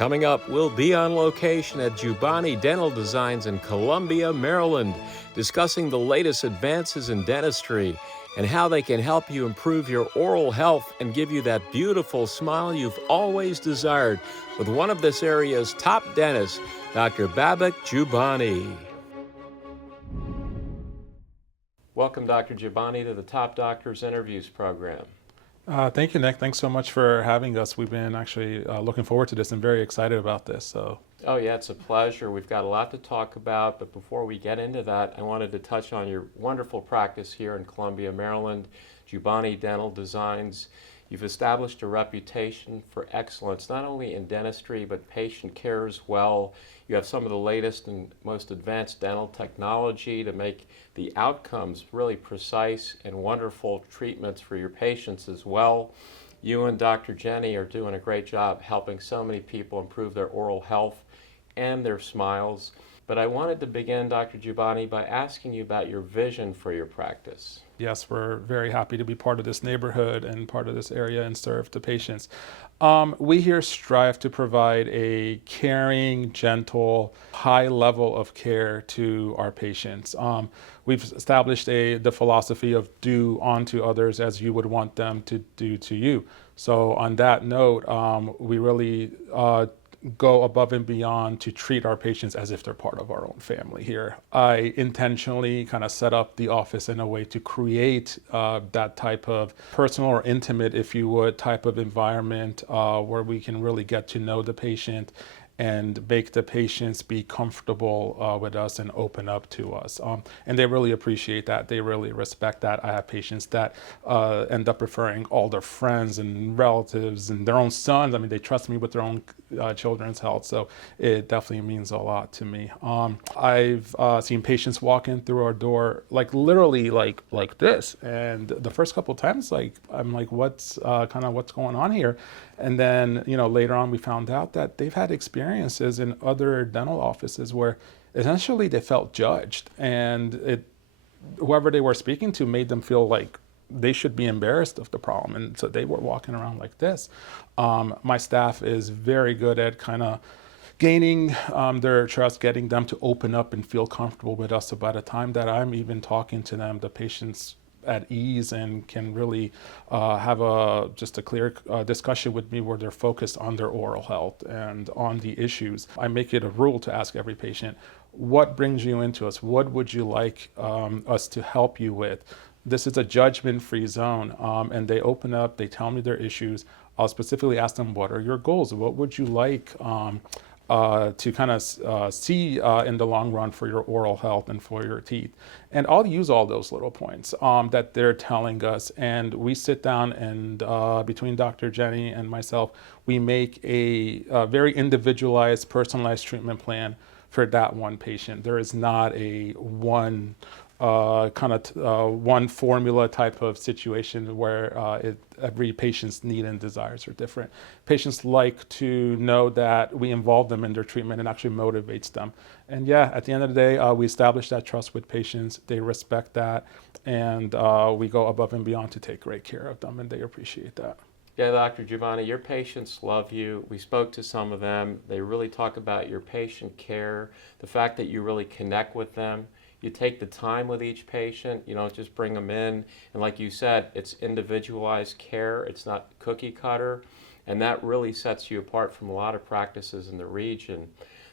Coming up, we'll be on location at Joobbani Dental Designs in Columbia, Maryland, discussing the latest advances in dentistry and how they can help you improve your oral health and give you that beautiful smile you've always desired with one of this area's top dentists, Dr. Babak Joobbani. Welcome, Dr. Joobbani, to the Top Doctors Interviews program. Thank you, Nick. Thanks so much for having us. We've been actually looking forward to this and very excited about this. Oh yeah, it's a pleasure. We've got a lot to talk about, but before we get into that, I wanted to touch on your wonderful practice here in Columbia, Maryland, Joobbani Dental Designs. You've established a reputation for excellence, not only in dentistry, but patient care as well. You have some of the latest and most advanced dental technology to make the outcomes really precise and wonderful treatments for your patients as well. You and Dr. Jenny are doing a great job helping so many people improve their oral health and their smiles. But I wanted to begin, Dr. Joobbani, by asking you about your vision for your practice. Yes, we're very happy to be part of this neighborhood and part of this area and serve the patients. We here strive to provide a caring, gentle, high level of care to our patients. We've established the philosophy of do unto others as you would want them to do to you. So on that note, we really go above and beyond to treat our patients as if they're part of our own family here. I intentionally kind of set up the office in a way to create that type of personal or intimate, if you would, type of environment where we can really get to know the patient and make the patients be comfortable with us and open up to us. And they really appreciate that. They really respect that. I have patients that end up referring all their friends and relatives and their own sons. I mean, they trust me with their own children's health, so it definitely means a lot to me. I've seen patients walk in through our door, like literally like this. And the first couple of times, I'm like, what's going on here? And then, later on we found out that they've had experiences in other dental offices where essentially they felt judged, and whoever they were speaking to made them feel like they should be embarrassed of the problem. And so they were walking around like this. My staff is very good at kind of gaining their trust, getting them to open up and feel comfortable with us. So by the time that I'm even talking to them, the patient's at ease and can really have just a clear discussion with me where they're focused on their oral health and on the issues. I make it a rule to ask every patient, what brings you into us? What would you like us to help you with? This is a judgment-free zone, and they open up, they tell me their issues. I'll specifically ask them, what are your goals? What would you like to kind of see in the long run for your oral health and for your teeth? And I'll use all those little points that they're telling us, and we sit down and between Dr. Jenny and myself, we make a very individualized, personalized treatment plan for that one patient. There is not a one one formula type of situation where every patient's need and desires are different. Patients like to know that we involve them in their treatment and actually motivates them. And yeah, at the end of the day, we establish that trust with patients. They respect that, and we go above and beyond to take great care of them, and they appreciate that. Yeah, Dr. Joobbani, your patients love you. We spoke to some of them. They really talk about your patient care, the fact that you really connect with them. You take the time with each patient. You don't just bring them in. And like you said, it's individualized care. It's not cookie cutter. And that really sets you apart from a lot of practices in the region.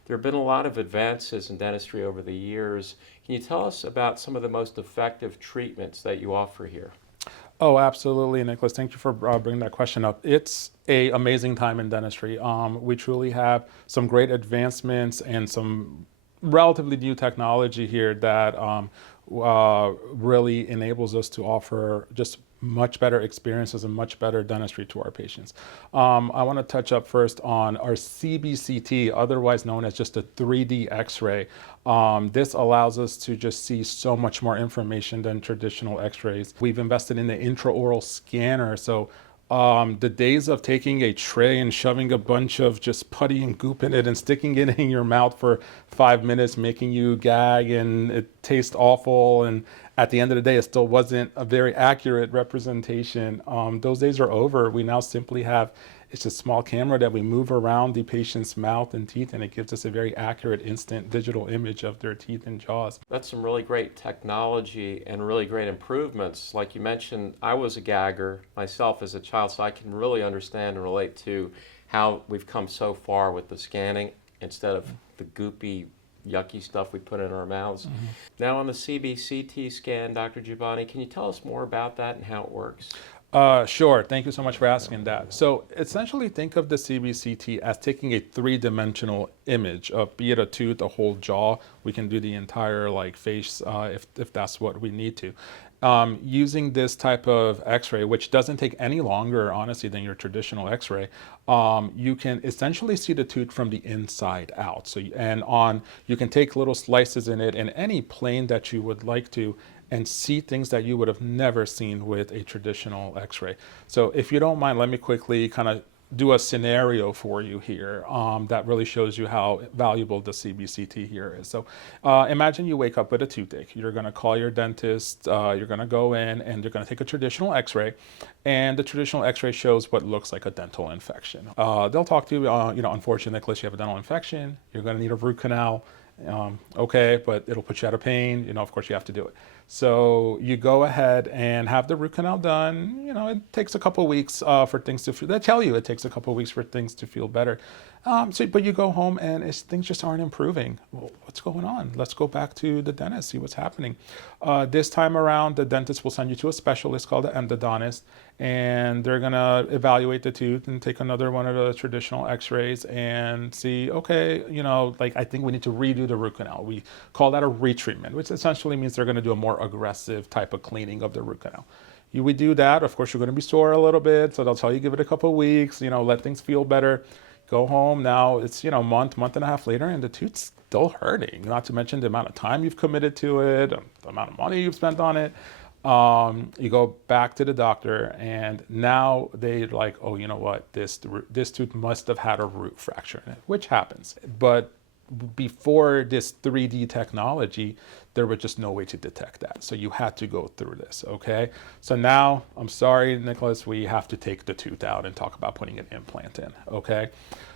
There have been a lot of advances in dentistry over the years. Can you tell us about some of the most effective treatments that you offer here? Oh, absolutely, Nicholas. Thank you for bringing that question up. It's an amazing time in dentistry. We truly have some great advancements and some relatively new technology here that really enables us to offer just much better experiences and much better dentistry to our patients. I want to touch up first on our CBCT, otherwise known as just a 3D X-ray. This allows us to just see so much more information than traditional X-rays. We've invested in the intraoral scanner, so the days of taking a tray and shoving a bunch of just putty and goop in it and sticking it in your mouth for 5 minutes, making you gag and it tastes awful, and at the end of the day, it still wasn't a very accurate representation. Those days are over. We now simply have It's a small camera that we move around the patient's mouth and teeth, and it gives us a very accurate instant digital image of their teeth and jaws. That's some really great technology and really great improvements. Like you mentioned, I was a gagger myself as a child, so I can really understand and relate to how we've come so far with the scanning instead of the goopy, yucky stuff we put in our mouths. Now on the CBCT scan, Dr. Joobbani, can you tell us more about that and how it works? Sure. Thank you so much for asking that. So essentially think of the CBCT as taking a three-dimensional image of, be it a tooth, a whole jaw. We can do the entire face if that's what we need to. Using this type of x-ray, which doesn't take any longer, honestly, than your traditional x-ray, you can essentially see the tooth from the inside out. So, you can take little slices in it in any plane that you would like to, and see things that you would have never seen with a traditional x-ray. So if you don't mind, let me quickly kind of do a scenario for you here that really shows you how valuable the CBCT here is. So imagine you wake up with a toothache. You're going to call your dentist, you're going to go in, and they're going to take a traditional x-ray, and the traditional x-ray shows what looks like a dental infection. They'll talk to you, unfortunately, Nicholas, you have a dental infection, you're going to need a root canal. Okay, but it'll put you out of pain. Of course you have to do it. So you go ahead and have the root canal done. It takes a couple of weeks for things to feel. They tell you it takes a couple of weeks for things to feel better. But you go home and things just aren't improving. Well, what's going on? Let's go back to the dentist, see what's happening. This time around, the dentist will send you to a specialist called an endodontist, and they're gonna evaluate the tooth and take another one of the traditional x-rays and see, okay, I think we need to redo the root canal. We call that a retreatment, which essentially means they're gonna do a more aggressive type of cleaning of the root canal. We do that, of course you're gonna be sore a little bit, so they'll tell you give it a couple of weeks, let things feel better. Go home, now it's month and a half later, and the tooth's still hurting, not to mention the amount of time you've committed to it, the amount of money you've spent on it. You go back to the doctor, and now they're like, oh, you know what, this tooth must have had a root fracture in it, which happens. But before this 3D technology, there was just no way to detect that. So you had to go through this, okay? So now, I'm sorry, Nicholas, we have to take the tooth out and talk about putting an implant in, okay?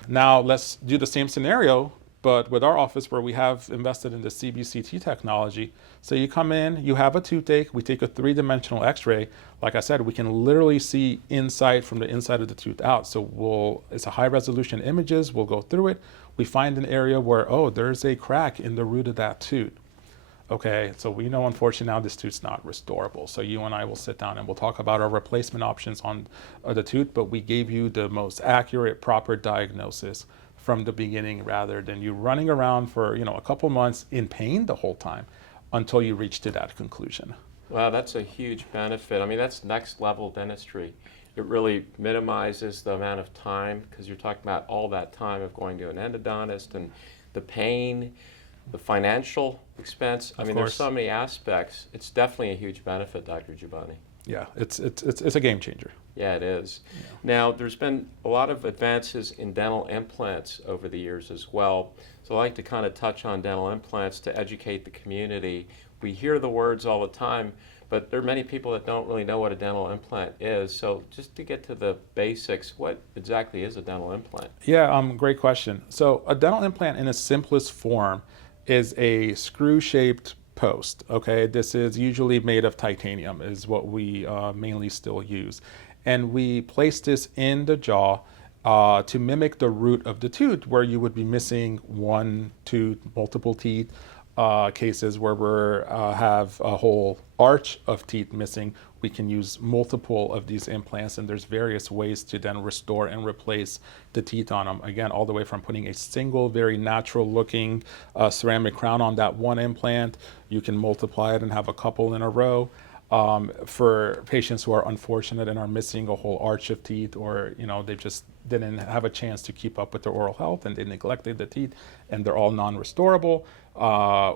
Now let's do the same scenario, but with our office where we have invested in the CBCT technology. So you come in, you have a toothache, we take a three-dimensional x-ray. Like I said, we can literally see inside from the inside of the tooth out. So it's a high-resolution images, we'll go through it. We find an area where, there's a crack in the root of that tooth. Okay, so we know unfortunately now this tooth's not restorable. So you and I will sit down and we'll talk about our replacement options on the tooth, but we gave you the most accurate, proper diagnosis from the beginning rather than you running around for a couple months in pain the whole time until you reach to that conclusion. Wow, that's a huge benefit. I mean, that's next level dentistry. It really minimizes the amount of time, because you're talking about all that time of going to an endodontist and the pain, the financial expense. I mean, there's so many aspects. It's definitely a huge benefit, Dr. Joobbani. Yeah, it's a game changer. Yeah, it is. Yeah. Now, there's been a lot of advances in dental implants over the years as well. So I'd like to kind of touch on dental implants to educate the community. We hear the words all the time, but there are many people that don't really know what a dental implant is. So just to get to the basics, what exactly is a dental implant? Yeah, great question. So a dental implant in its simplest form is a screw-shaped post, okay? This is usually made of titanium, is what we mainly still use. And we place this in the jaw to mimic the root of the tooth, where you would be missing one tooth, multiple teeth, cases where we have a whole arch of teeth missing. We can use multiple of these implants, and there's various ways to then restore and replace the teeth on them. Again, all the way from putting a single, very natural looking ceramic crown on that one implant. You can multiply it and have a couple in a row. For patients who are unfortunate and are missing a whole arch of teeth, or they just didn't have a chance to keep up with their oral health and they neglected the teeth and they're all non-restorable,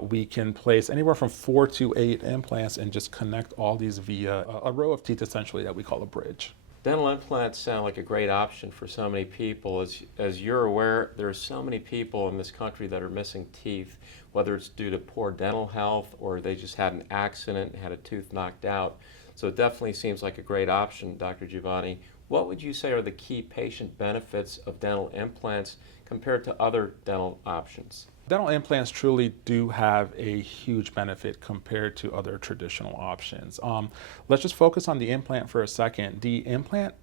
we can place anywhere from 4 to 8 implants and just connect all these via a row of teeth, essentially, that we call a bridge. Dental implants sound like a great option for so many people. As you're aware, there are so many people in this country that are missing teeth, whether it's due to poor dental health or they just had an accident and had a tooth knocked out. So it definitely seems like a great option, Dr. Joobbani. what would you say are the key patient benefits of dental implants compared to other dental options? Dental implants truly do have a huge benefit compared to other traditional options. Let's just focus on the implant for a second. The implant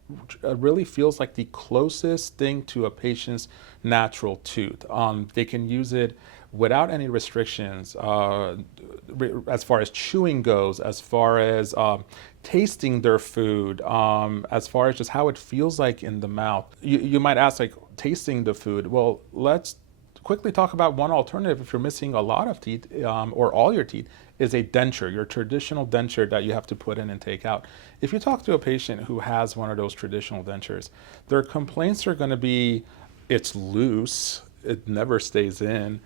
really feels like the closest thing to a patient's natural tooth. They can use it without any restrictions as far as chewing goes, as far as tasting their food, as far as just how it feels like in the mouth. You might ask, like, tasting the food. Well, let's quickly talk about one alternative if you're missing a lot of teeth or all your teeth is a denture, your traditional denture that you have to put in and take out. If you talk to a patient who has one of those traditional dentures, their complaints are going to be it's loose, it never stays in.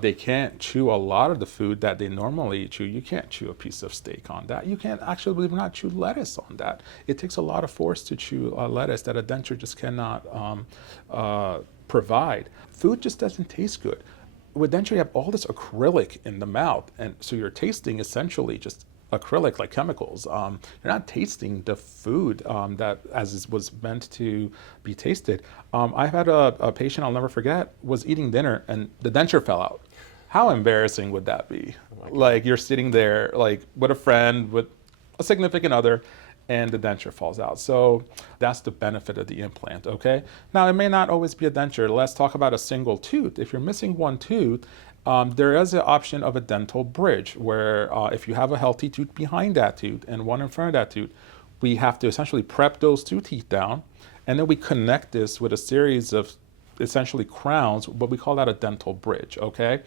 They can't chew a lot of the food that they normally chew. You can't chew a piece of steak on that. You can't actually, believe it or not, chew lettuce on that. It takes a lot of force to chew lettuce that a denture just cannot provide. Food just doesn't taste good. With denture, you have all this acrylic in the mouth, and so you're tasting essentially just acrylic, like chemicals. You're not tasting the food that as was meant to be tasted. I've had a patient I'll never forget was eating dinner and the denture fell out. How embarrassing would that be? Like, you're sitting there like with a friend, with a significant other, and the denture falls out. So that's the benefit of the implant, okay? Now, it may not always be a denture. Let's talk about a single tooth. If you're missing one tooth, there is an option of a dental bridge where if you have a healthy tooth behind that tooth and one in front of that tooth, we have to essentially prep those two teeth down, and then we connect this with a series of essentially crowns, but we call that a dental bridge, okay?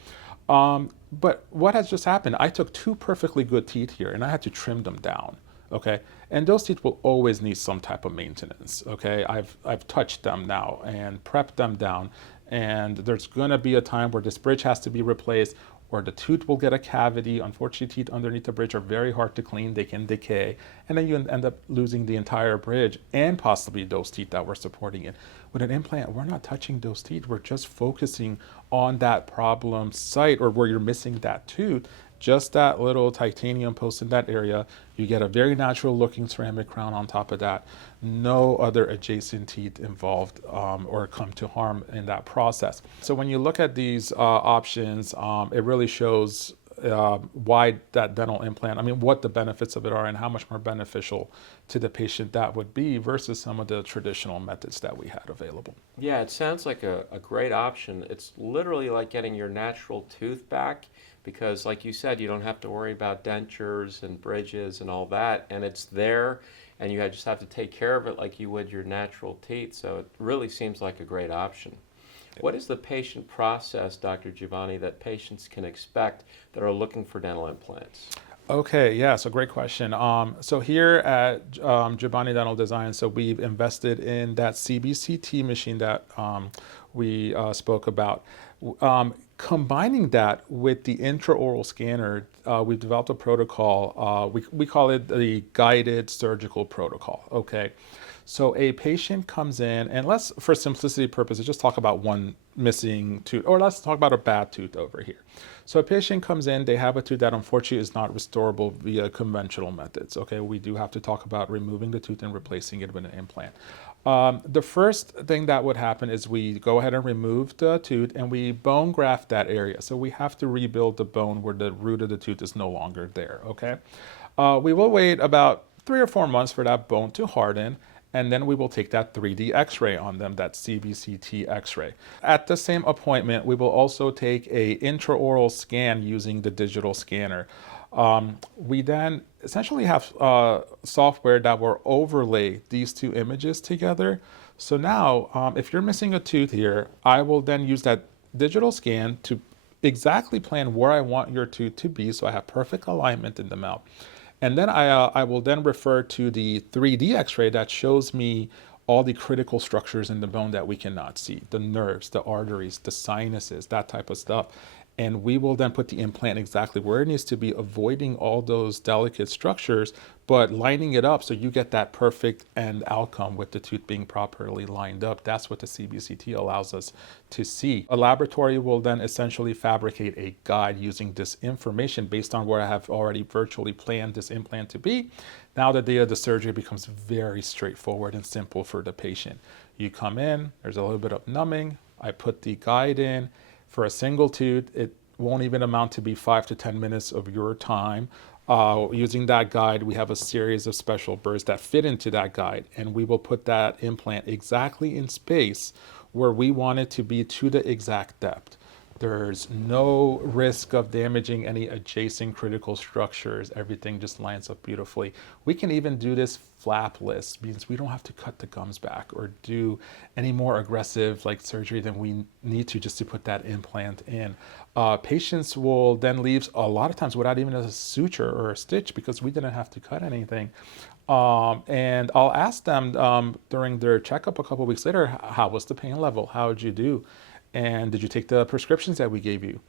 But what has just happened? I took two perfectly good teeth here and I had to trim them down. Okay, and those teeth will always need some type of maintenance. Okay, I've touched them now and prepped them down, and there's gonna be a time where this bridge has to be replaced, or the tooth will get a cavity. Unfortunately, teeth underneath the bridge are very hard to clean; they can decay, and then you end up losing the entire bridge and possibly those teeth that were supporting it. With an implant, we're not touching those teeth; we're just focusing on that problem site or where you're missing that tooth. Just that little titanium post in that area. You get a very natural looking ceramic crown on top of that. No other adjacent teeth involved or come to harm in that process. So when you look at these options, it really shows why that dental implant, what the benefits of it are and how much more beneficial to the patient that would be versus some of the traditional methods that we had available. Yeah, it sounds like a great option. It's literally like getting your natural tooth back, because like you said, you don't have to worry about dentures and bridges and all that, and it's there, and you just have to take care of it like you would your natural teeth. So it really seems like a great option. What is the patient process, Dr. Joobbani, that patients can expect that are looking for dental implants? Okay, yeah, so great question. So here at Joobbani Dental Designs, so we've invested in that CBCT machine that we spoke about. Combining that with the intraoral scanner, we've developed a protocol. We call it the guided surgical protocol, okay? So a patient comes in, and let's, for simplicity purposes, just talk about one missing tooth, or let's talk about a bad tooth over here. So a patient comes in, they have a tooth that unfortunately is not restorable via conventional methods, okay? We do have to talk about removing the tooth and replacing it with an implant. The first thing that would happen is we go ahead and remove the tooth and we bone graft that area. So we have to rebuild the bone where the root of the tooth is no longer there, okay? We will wait about 3 or 4 months for that bone to harden, and then we will take that 3D x-ray on them, that CBCT x-ray. At the same appointment, we will also take a intraoral scan using the digital scanner. We then essentially have software that will overlay these two images together. So now, if you're missing a tooth here, I will then use that digital scan to exactly plan where I want your tooth to be, so I have perfect alignment in the mouth. And then I will then refer to the 3D x-ray that shows me all the critical structures in the bone that we cannot see, the nerves, the arteries, the sinuses, that type of stuff. and we will then put the implant exactly where it needs to be, avoiding all those delicate structures, but lining it up so you get that perfect end outcome with the tooth being properly lined up. That's what the CBCT allows us to see. A laboratory will then essentially fabricate a guide using this information based on where I have already virtually planned this implant to be. Now the day of the surgery becomes very straightforward and simple for the patient. You come in, there's a little bit of numbing, I put the guide in. For a single tooth, it won't even amount to be 5 to 10 minutes of your time. Using that guide, we have a series of special burrs that fit into that guide, and we will put that implant exactly in space where we want it to be to the exact depth. There's no risk of damaging any adjacent critical structures. Everything just lines up beautifully. We can even do this flapless, means we don't have to cut the gums back or do any more aggressive like surgery than we need to just to put that implant in. Patients will then leave a lot of times without even a suture or a stitch because we didn't have to cut anything. And I'll ask them during their checkup a couple of weeks later, how was the pain level? How did you do? And did you take the prescriptions that we gave you?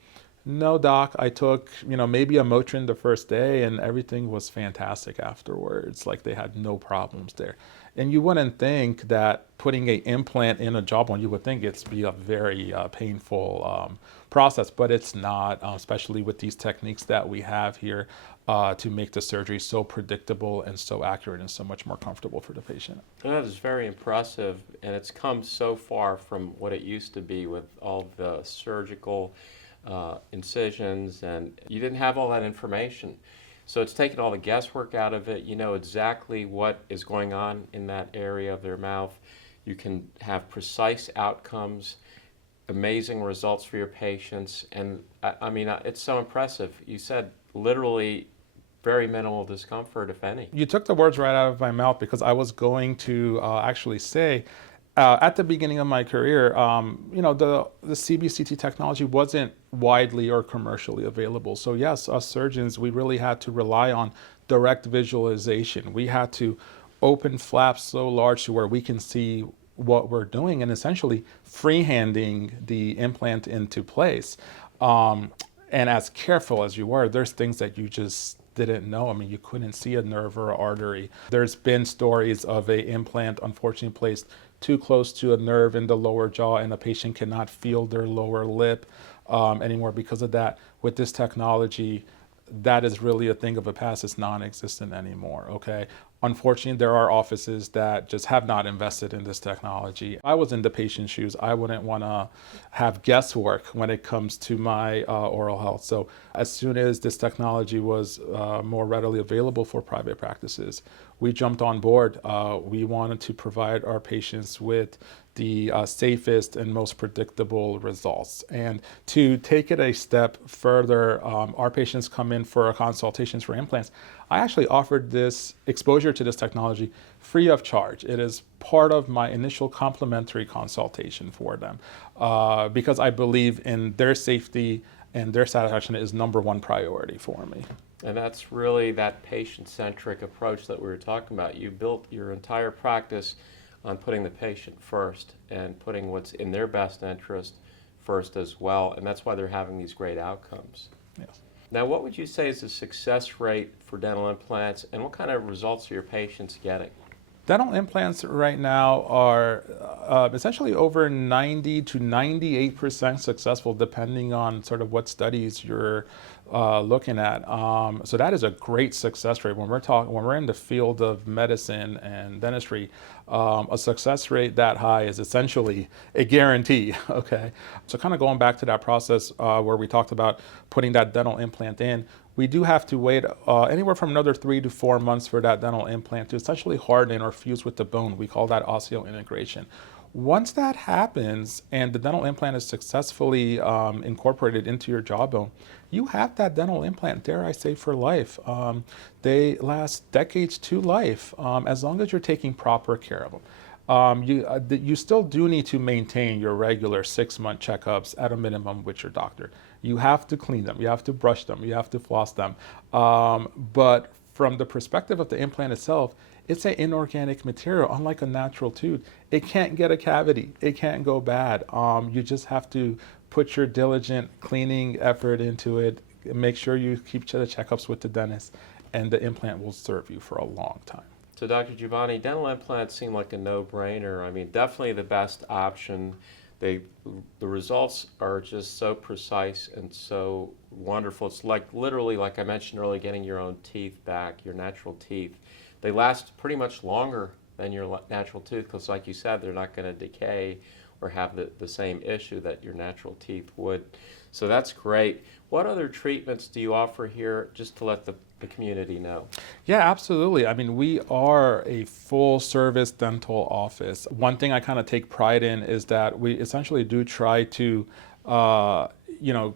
No, doc, I took, maybe a Motrin the first day and everything was fantastic afterwards. Like they had no problems there. And you wouldn't think that putting an implant in a jawbone, you would think it's be a very painful process, but it's not, especially with these techniques that we have here to make the surgery so predictable and so accurate and so much more comfortable for the patient. That is very impressive, and it's come so far from what it used to be with all the surgical incisions, and you didn't have all that information. So it's taken all the guesswork out of it. You know exactly what is going on in that area of their mouth. You can have precise outcomes, amazing results for your patients, and I mean, it's so impressive. You said literally very minimal discomfort, if any. You took the words right out of my mouth because I was going to actually say, at the beginning of my career, the CBCT technology wasn't widely or commercially available. So yes, us surgeons, we really had to rely on direct visualization. We had to open flaps so large to where we can see what we're doing and essentially freehanding the implant into place. And as careful as you were, there's things that you just didn't know. I mean, you couldn't see a nerve or an artery. There's been stories of an implant unfortunately placed too close to a nerve in the lower jaw and a patient cannot feel their lower lip anymore because of that. With this technology, that is really a thing of the past. It's non-existent anymore, okay? Unfortunately, there are offices that just have not invested in this technology. If I was in the patient's shoes, I wouldn't want to have guesswork when it comes to my oral health. So as soon as this technology was more readily available for private practices, we jumped on board. We wanted to provide our patients with the safest and most predictable results. And to take it a step further, our patients come in for consultations for implants. I actually offered this exposure to this technology free of charge. It is part of my initial complimentary consultation for them because I believe in their safety and their satisfaction is number one priority for me. And that's really that patient-centric approach that we were talking about. You built your entire practice on putting the patient first and putting what's in their best interest first as well, and that's why they're having these great outcomes. Yes. Now, what would you say is the success rate for dental implants, and what kind of results are your patients getting? Dental implants right now are essentially over 90 to 98% successful, depending on sort of what studies you're looking at. So that is a great success rate when we're in the field of medicine and dentistry. A success rate that high is essentially a guarantee. Okay, so kind of going back to that process where we talked about putting that dental implant in. We do have to wait anywhere from another 3 to 4 months for that dental implant to essentially harden or fuse with the bone. We call that osseointegration. Once that happens and the dental implant is successfully incorporated into your jawbone, you have that dental implant, dare I say, for life. They last decades to life as long as you're taking proper care of them. You still do need to maintain your regular 6-month checkups at a minimum with your doctor. You have to clean them, you have to brush them, you have to floss them. But from the perspective of the implant itself, it's an inorganic material, unlike a natural tooth. It can't get a cavity, it can't go bad. You just have to put your diligent cleaning effort into it. Make sure you keep the checkups with the dentist, and the implant will serve you for a long time. So Dr. Joobbani, dental implants seem like a no-brainer. I mean, definitely the best option. The results are just so precise and so wonderful. It's like literally, like I mentioned earlier, getting your own teeth back, your natural teeth. They last pretty much longer than your natural tooth because, like you said, they're not going to decay or have the same issue that your natural teeth would. So that's great. What other treatments do you offer here, just to let the community know? Yeah, absolutely. I mean, we are a full service dental office. One thing I kind of take pride in is that we essentially do try to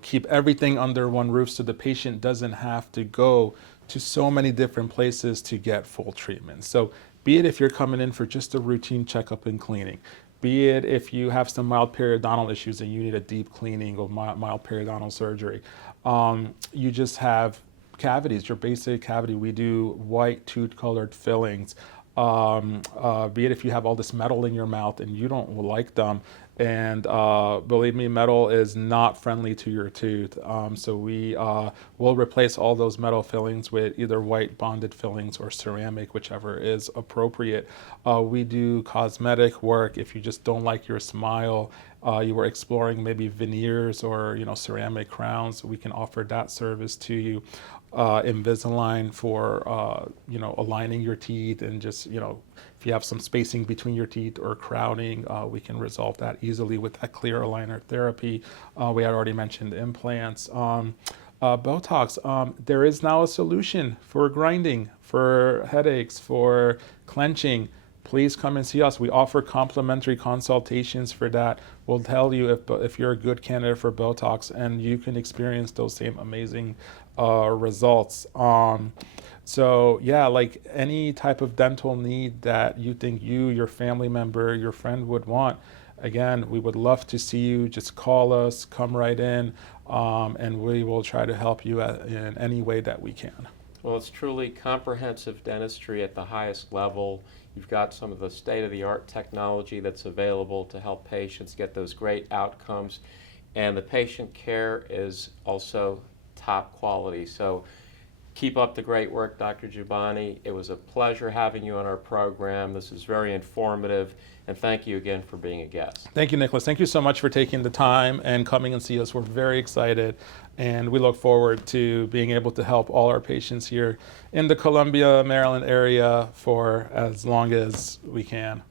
keep everything under one roof so the patient doesn't have to go to so many different places to get full treatment. So be it if you're coming in for just a routine checkup and cleaning, be it if you have some mild periodontal issues and you need a deep cleaning or mild periodontal surgery, you just have cavities, your basic cavity. We do white tooth colored fillings. Be it if you have all this metal in your mouth and you don't like them, and believe me, metal is not friendly to your tooth. So we will replace all those metal fillings with either white bonded fillings or ceramic, whichever is appropriate. We do cosmetic work. If you just don't like your smile, you were exploring maybe veneers or ceramic crowns, we can offer that service to you. Invisalign for aligning your teeth and just if you have some spacing between your teeth or crowding, we can resolve that easily with that clear aligner therapy. We had already mentioned implants. Botox, there is now a solution for grinding, for headaches, for clenching. Please come and see us. We offer complimentary consultations for that. We'll tell you if you're a good candidate for Botox, and you can experience those same amazing results. So yeah, like any type of dental need that you think your family member, your friend would want, again, we would love to see you. Just call us, come right in, and we will try to help you in any way that we can. Well, it's truly comprehensive dentistry at the highest level. You've got some of the state-of-the-art technology that's available to help patients get those great outcomes, and the patient care is also top quality. So keep up the great work, Dr. Joobbani. It was a pleasure having you on our program. This is very informative, and thank you again for being a guest. Thank you, Nicholas. Thank you so much for taking the time and coming and see us. We're very excited, and we look forward to being able to help all our patients here in the Columbia, Maryland area for as long as we can.